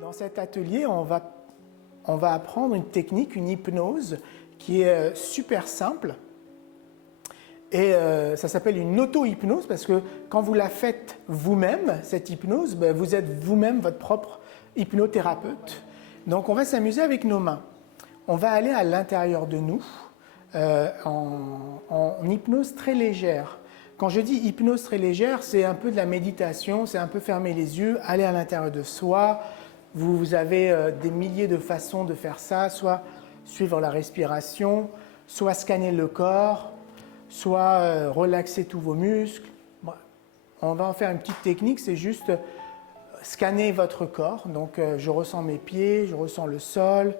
Dans cet atelier, on va apprendre une technique, une hypnose qui est super simple. Et ça s'appelle une auto-hypnose parce que quand vous la faites vous-même, cette hypnose, vous êtes vous-même votre propre hypnothérapeute. Donc on va s'amuser avec nos mains. On va aller à l'intérieur de nous en hypnose très légère. Quand je dis hypnose très légère, c'est un peu de la méditation, c'est un peu fermer les yeux, aller à l'intérieur de soi. Vous avez des milliers de façons de faire ça, soit suivre la respiration, soit scanner le corps, soit relaxer tous vos muscles. On va en faire une petite technique, c'est juste scanner votre corps. Donc je ressens mes pieds, je ressens le sol,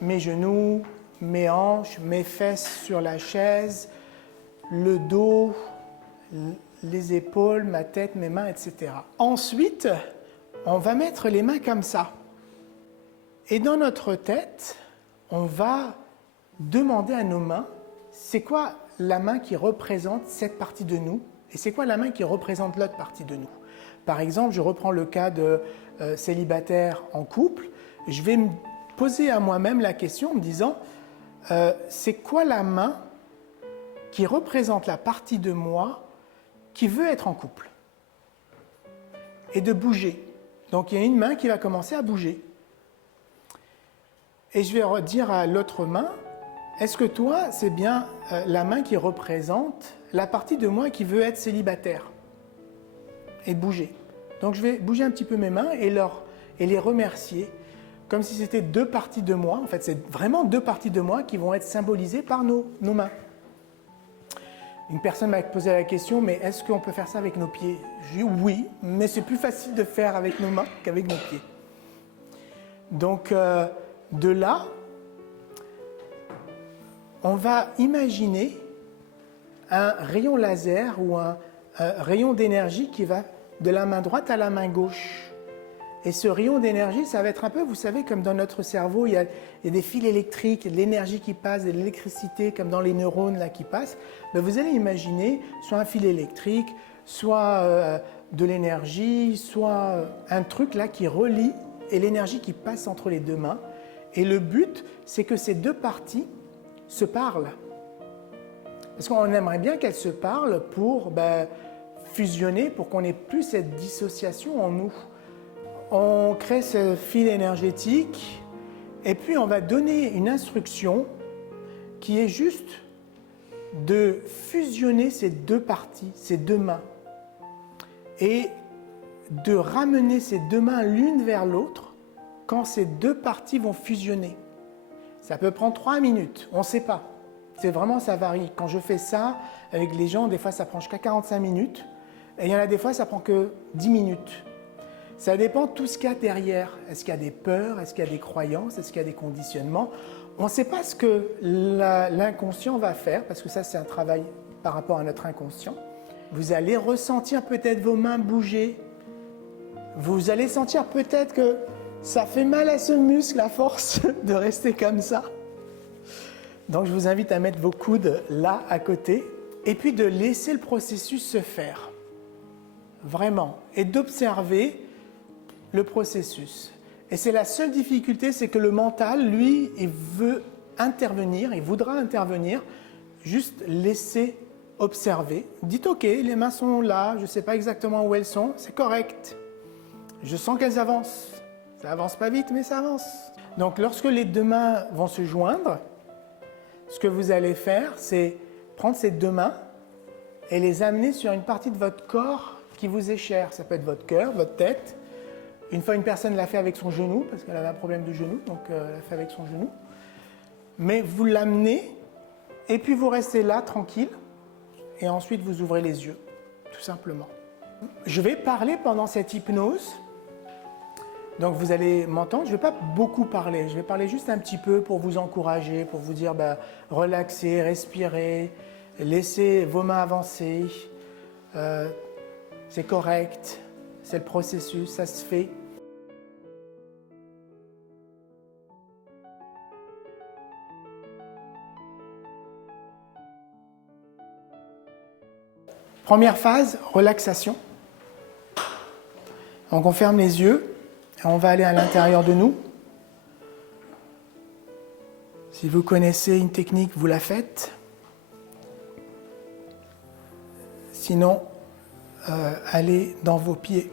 mes genoux, mes hanches, mes fesses sur la chaise, le dos, les épaules, ma tête, mes mains, etc. Ensuite, on va mettre les mains comme ça. Et dans notre tête, on va demander à nos mains, c'est quoi la main qui représente cette partie de nous et c'est quoi la main qui représente l'autre partie de nous. Par exemple, je reprends le cas de célibataire en couple. Je vais me poser à moi-même la question en me disant, c'est quoi la main qui représente la partie de moi qui veut être en couple et de bouger. Donc il y a une main qui va commencer à bouger. Et je vais dire à l'autre main, est-ce que toi, c'est bien la main qui représente la partie de moi qui veut être célibataire et bouger. Donc je vais bouger un petit peu mes mains et les remercier comme si c'était deux parties de moi. En fait, c'est vraiment deux parties de moi qui vont être symbolisées par nos mains. Une personne m'a posé la question, mais est-ce qu'on peut faire ça avec nos pieds? Je dis oui, mais c'est plus facile de faire avec nos mains qu'avec nos pieds. Donc, de là, on va imaginer un rayon laser ou un rayon d'énergie qui va de la main droite à la main gauche. Et ce rayon d'énergie, ça va être un peu, vous savez, comme dans notre cerveau, il y a des fils électriques, de l'énergie qui passe, de l'électricité, comme dans les neurones là, qui passent. Ben, vous allez imaginer soit un fil électrique, soit de l'énergie, soit un truc là qui relie et l'énergie qui passe entre les deux mains. Et le but, c'est que ces deux parties se parlent. Parce qu'on aimerait bien qu'elles se parlent pour fusionner, pour qu'on n'ait plus cette dissociation en nous. On crée ce fil énergétique et puis on va donner une instruction qui est juste de fusionner ces deux parties, ces deux mains et de ramener ces deux mains l'une vers l'autre quand ces deux parties vont fusionner. Ça peut prendre 3 minutes, on ne sait pas. C'est vraiment, ça varie. Quand je fais ça avec les gens, des fois ça prend jusqu'à 45 minutes et il y en a des fois ça prend que 10 minutes. Ça dépend de tout ce qu'il y a derrière. Est-ce qu'il y a des peurs? Est-ce qu'il y a des croyances? Est-ce qu'il y a des conditionnements? On ne sait pas ce que l'inconscient va faire, parce que ça, c'est un travail par rapport à notre inconscient. Vous allez ressentir peut-être vos mains bouger. Vous allez sentir peut-être que ça fait mal à ce muscle à force de rester comme ça. Donc, je vous invite à mettre vos coudes là, à côté, et puis de laisser le processus se faire. Vraiment. Et d'observer le processus. Et c'est la seule difficulté, c'est que le mental, lui, il veut intervenir, il voudra intervenir, juste laisser observer. Dites ok, les mains sont là, je ne sais pas exactement où elles sont, c'est correct. Je sens qu'elles avancent. Ça avance pas vite, mais ça avance. Donc lorsque les deux mains vont se joindre, ce que vous allez faire, c'est prendre ces deux mains et les amener sur une partie de votre corps qui vous est chère. Ça peut être votre cœur, votre tête. Une fois, une personne l'a fait avec son genou, parce qu'elle avait un problème de genou, donc elle l'a fait avec son genou. Mais vous l'amenez, et puis vous restez là, tranquille, et ensuite vous ouvrez les yeux, tout simplement. Je vais parler pendant cette hypnose, donc vous allez m'entendre. Je ne vais pas beaucoup parler, je vais parler juste un petit peu pour vous encourager, pour vous dire relaxez, respirez, laissez vos mains avancer, c'est correct, c'est le processus, ça se fait. Première phase, relaxation. Donc on ferme les yeux Et on va aller à l'intérieur de nous. Si vous connaissez une technique, vous la faites. Sinon, allez dans vos pieds.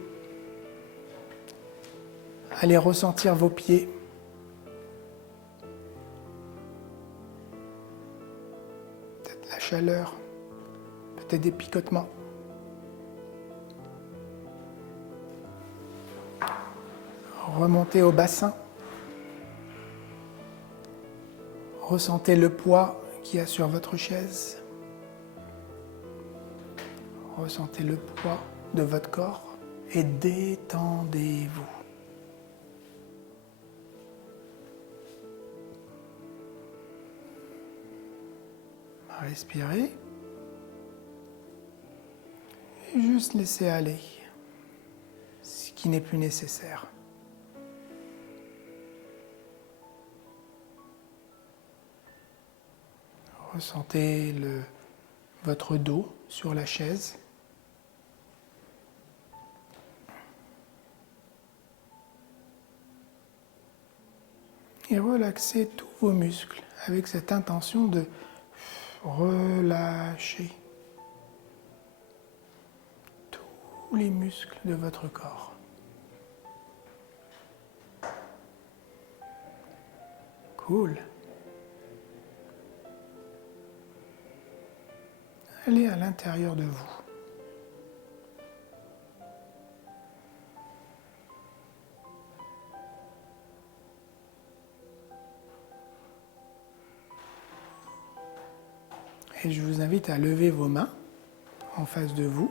Allez ressentir vos pieds. Peut-être la chaleur, peut-être des picotements. Remontez au bassin. Ressentez le poids qu'il y a sur votre chaise. Ressentez le poids de votre corps et détendez-vous. Respirez. Et juste laissez aller ce qui n'est plus nécessaire. Ressentez votre dos sur la chaise. Et relaxez tous vos muscles avec cette intention de relâcher tous les muscles de votre corps. Cool. Allez à l'intérieur de vous. Et je vous invite à lever vos mains en face de vous.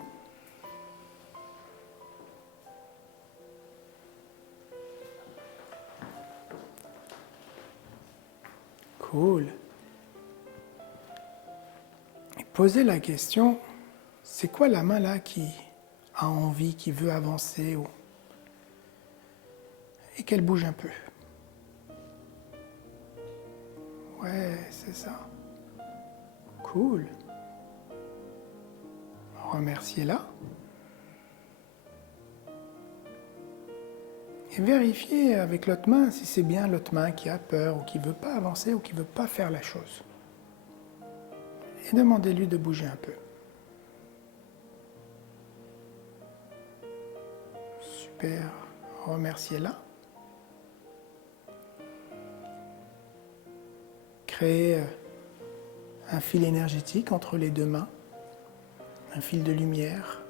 Cool. Et posez la question, c'est quoi la main là qui a envie, qui veut avancer et qu'elle bouge un peu. Ouais, c'est ça. Cool. Remerciez-la. Et vérifiez avec l'autre main si c'est bien l'autre main qui a peur ou qui ne veut pas avancer ou qui ne veut pas faire la chose. Et demandez-lui de bouger un peu. Super. Remerciez-la. Créez un fil énergétique entre les deux mains, un fil de lumière,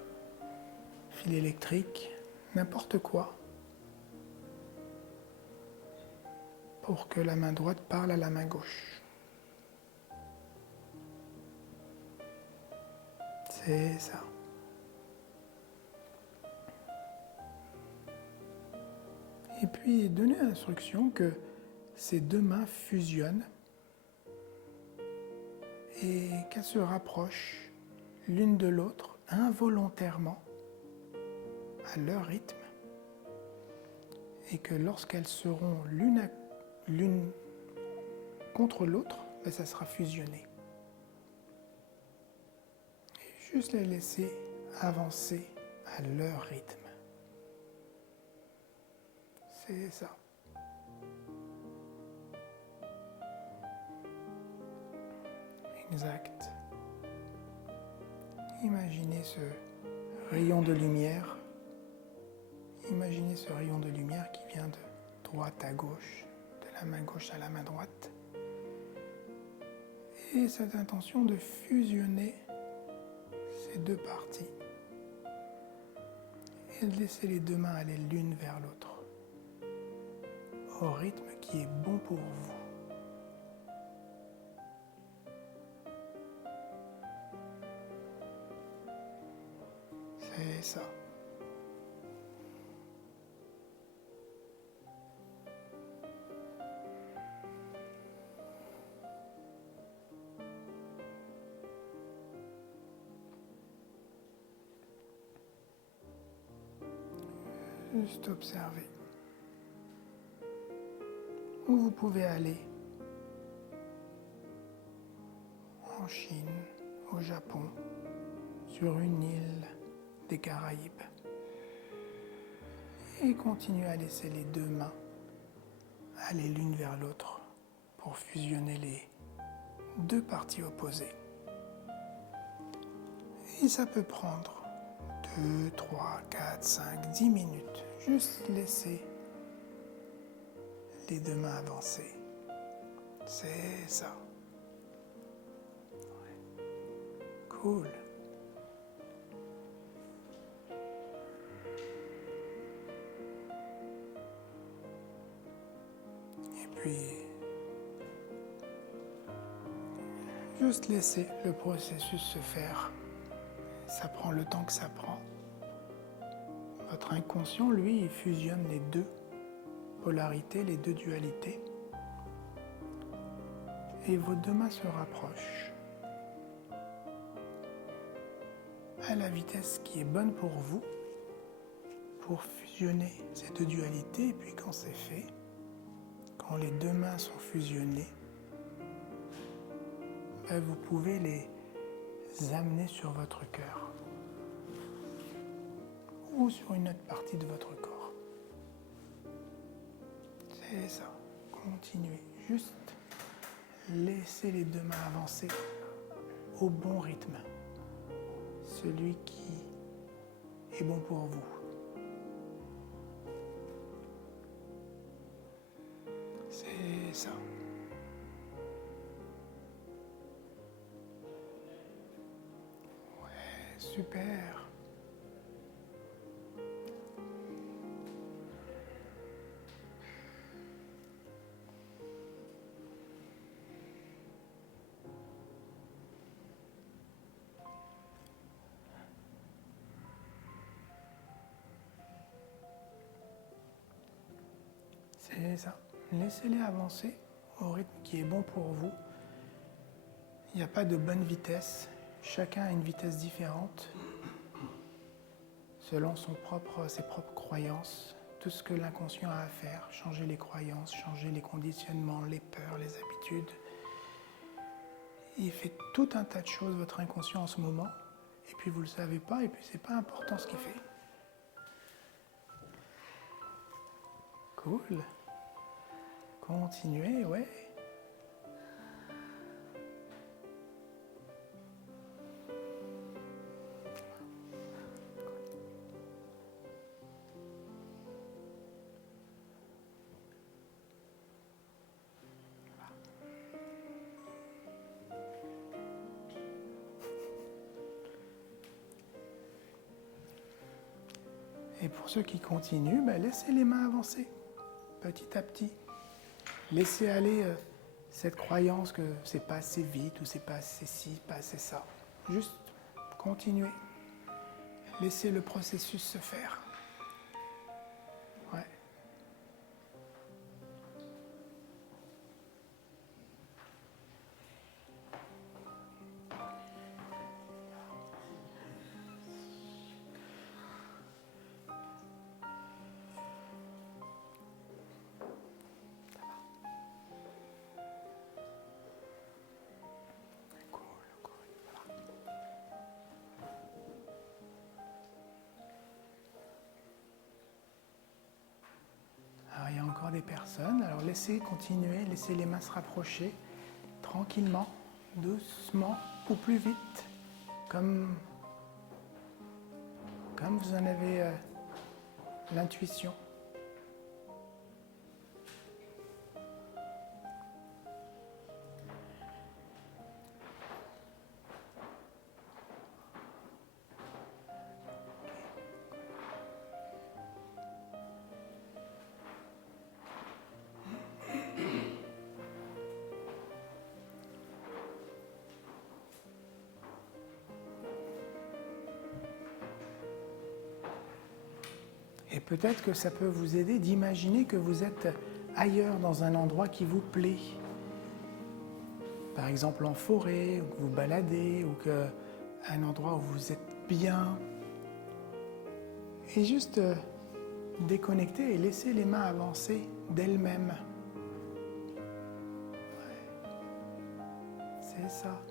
fil électrique, n'importe quoi, pour que la main droite parle à la main gauche. C'est ça. Et puis, donnez l'instruction que ces deux mains fusionnent et qu'elles se rapprochent l'une de l'autre involontairement à leur rythme et que lorsqu'elles seront l'une contre l'autre, ça sera fusionné. Et juste les laisser avancer à leur rythme. C'est ça. Exact. Imaginez ce rayon de lumière. Imaginez ce rayon de lumière qui vient de droite à gauche, de la main gauche à la main droite. Et cette intention de fusionner ces deux parties. Et de laisser les deux mains aller l'une vers l'autre. Au rythme qui est bon pour vous. C'est ça. Juste observer où vous pouvez aller en Chine, au Japon, sur une île des Caraïbes. Et continuez à laisser les deux mains aller l'une vers l'autre pour fusionner les deux parties opposées. Et ça peut prendre 2, 3, 4, 5, 10 minutes. Juste laisser les deux mains avancer. C'est ça. Ouais. Cool. Et puis, juste laisser le processus se faire. Ça prend le temps que ça prend. Votre inconscient, lui, il fusionne les deux polarités, les deux dualités. Et vos deux mains se rapprochent à la vitesse qui est bonne pour vous, pour fusionner ces deux dualités. Et puis quand c'est fait, quand les deux mains sont fusionnées, vous pouvez les amener sur votre cœur ou sur une autre partie de votre corps. C'est ça. Continuez. Juste laissez les deux mains avancer au bon rythme. Celui qui est bon pour vous. C'est ça. Ouais, super. C'est ça. Laissez-les avancer au rythme qui est bon pour vous. Il n'y a pas de bonne vitesse. Chacun a une vitesse différente selon ses propres croyances. Tout ce que l'inconscient a à faire, changer les croyances, changer les conditionnements, les peurs, les habitudes. Il fait tout un tas de choses, votre inconscient, en ce moment. Et puis vous ne le savez pas, et puis c'est pas important ce qu'il fait. Cool. Continuez, ouais. Et pour ceux qui continuent, laissez les mains avancer, petit à petit. Laissez aller cette croyance que c'est pas assez vite, ou c'est pas assez ci, pas assez ça. Juste continuez. Laissez le processus se faire. Ouais. Alors, il y a encore des personnes. Alors laissez continuer, laissez les mains se rapprocher tranquillement, doucement ou plus vite, comme vous en avez l'intuition. Et peut-être que ça peut vous aider d'imaginer que vous êtes ailleurs dans un endroit qui vous plaît. Par exemple en forêt, ou que vous baladez, ou un endroit où vous êtes bien. Et juste déconnecter et laisser les mains avancer d'elles-mêmes. Ouais. C'est ça.